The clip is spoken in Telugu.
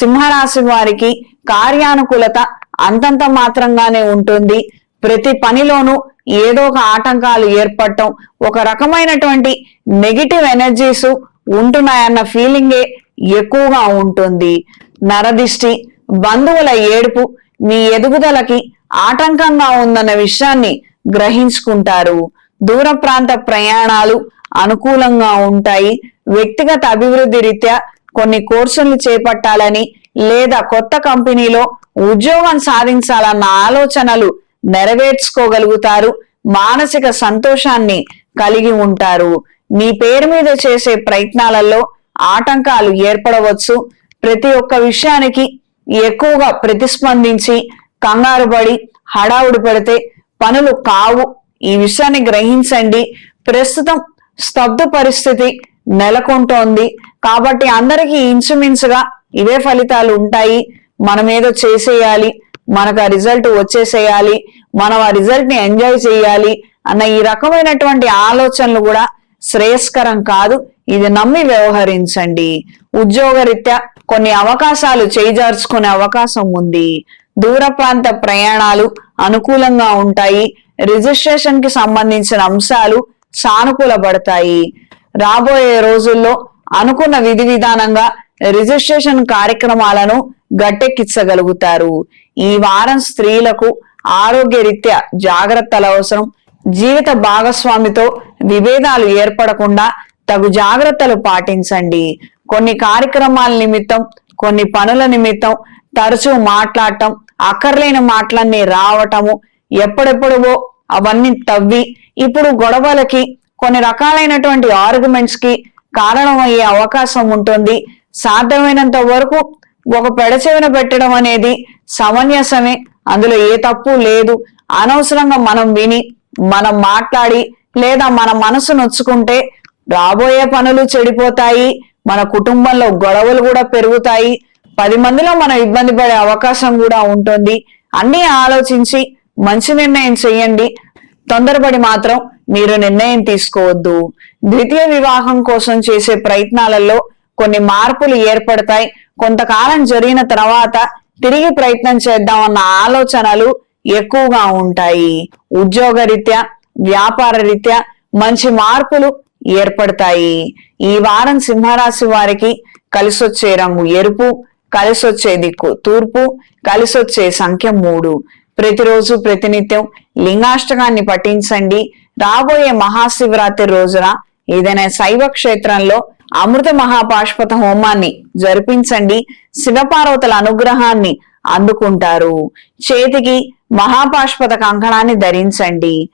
సింహరాశి వారికి కార్యానుకూలత అంతంత మాత్రంగానే ఉంటుంది. ప్రతి పనిలోనూ ఏదో ఒక ఆటంకాలు ఏర్పడటం ఒక రకమైనటువంటి నెగిటివ్ ఎనర్జీస్ ఉంటున్నాయన్న ఫీలింగే ఎక్కువగా ఉంటుంది. నరదిష్టి బంధువుల ఏడుపు మీ ఎదుగుదలకి ఆటంకంగా ఉందన్న విషయాన్ని గ్రహించుకుంటారు. దూర ప్రాంత ప్రయాణాలు అనుకూలంగా ఉంటాయి. వ్యక్తిగత అభివృద్ధి రీత్యా కొన్ని కోర్సులు చేపట్టాలని లేదా కొత్త కంపెనీలో ఉద్యోగం సాధించాలన్న ఆలోచనలు నెరవేర్చుకోగలుగుతారు మానసిక సంతోషాన్ని కలిగి ఉంటారు. మీ పేరు మీద చేసే ప్రయత్నాలలో ఆటంకాలు ఏర్పడవచ్చు. ప్రతి ఒక్క విషయానికి ఎక్కువగా ప్రతిస్పందించి కంగారు పడి హడావుడి పెడితే పనులు కావు. ఈ విషయాన్ని గ్రహించండి. ప్రస్తుతం స్తబ్దు పరిస్థితి నెలకొంటోంది. కాబట్టి అందరికీ ఇంచుమించుగా ఇవే ఫలితాలు ఉంటాయి. మనం ఏదో చేసేయాలి మనకు ఆ రిజల్ట్ వచ్చేసేయాలి మనం ఆ రిజల్ట్ని ఎంజాయ్ చేయాలి అన్న ఈ రకమైనటువంటి ఆలోచనలు కూడా శ్రేయస్కరం కాదు. ఇది నమ్మి వ్యవహరించండి. ఉద్యోగరీత్యా కొన్ని అవకాశాలు చేజార్చుకునే అవకాశం ఉంది. దూర ప్రాంత ప్రయాణాలు అనుకూలంగా ఉంటాయి. రిజిస్ట్రేషన్కి సంబంధించిన అంశాలు సానుకూలపడతాయి. రాబోయే రోజుల్లో అనుకున్న విధి విధానంగా రిజిస్ట్రేషన్ కార్యక్రమాలను గట్టెక్కించగలుగుతారు. ఈ వారం స్త్రీలకు ఆరోగ్య రీత్యా జాగ్రత్తలు అవసరం. జీవిత భాగస్వామితో విభేదాలు ఏర్పడకుండా తగు జాగ్రత్తలు పాటించండి. కొన్ని కార్యక్రమాల నిమిత్తం కొన్ని పనుల నిమిత్తం తరచూ మాట్లాడటం అక్కర్లేని మాటలన్నీ రావటము ఎప్పుడెప్పుడువో అవన్నీ తవ్వి ఇప్పుడు గొడవలకి కొన్ని రకాలైనటువంటి ఆర్గ్యుమెంట్స్కి కారణమయ్యే అవకాశం ఉంటుంది. సాధ్యమైనంత వరకు ఒక పెడచెవిన పెట్టడం అనేది సమంజసమే. అందులో ఏ తప్పు లేదు. అనవసరంగా మనం విని మనం మాట్లాడి లేదా మన మనసు నొచ్చుకుంటే రాబోయే పనులు చెడిపోతాయి. మన కుటుంబంలో గొడవలు కూడా పెరుగుతాయి. పది మందిలో మనం ఇబ్బంది పడే అవకాశం కూడా ఉంటుంది. అన్ని ఆలోచించి మంచి నిర్ణయం చేయండి. తొందరపడి మాత్రం మీరు నిర్ణయం తీసుకోవద్దు. ద్వితీయ వివాహం కోసం చేసే ప్రయత్నాలలో కొన్ని మార్పులు ఏర్పడతాయి. కొంతకాలం జరిగిన తర్వాత తిరిగి ప్రయత్నం చేద్దామన్న ఆలోచనలు ఎక్కువగా ఉంటాయి. ఉద్యోగరీత్యా వ్యాపార రీత్యా మంచి మార్పులు ఏర్పడతాయి. ఈ వారం సింహరాశి వారికి కలిసొచ్చే రంగు ఎరుపు కలిసొచ్చే దిక్కు తూర్పు కలిసొచ్చే సంఖ్య మూడు. ప్రతిరోజు ప్రతినిత్యం లింగాష్టకాన్ని పఠించండి. రాబోయే మహాశివరాత్రి రోజున ఏదైనా శైవ క్షేత్రంలో అమృత మహాపాష్పత హోమాన్ని జరిపించండి. శివపార్వతుల అనుగ్రహాన్ని అందుకుంటారు. చేతికి మహాపాష్పత కంకణాన్ని ధరించండి.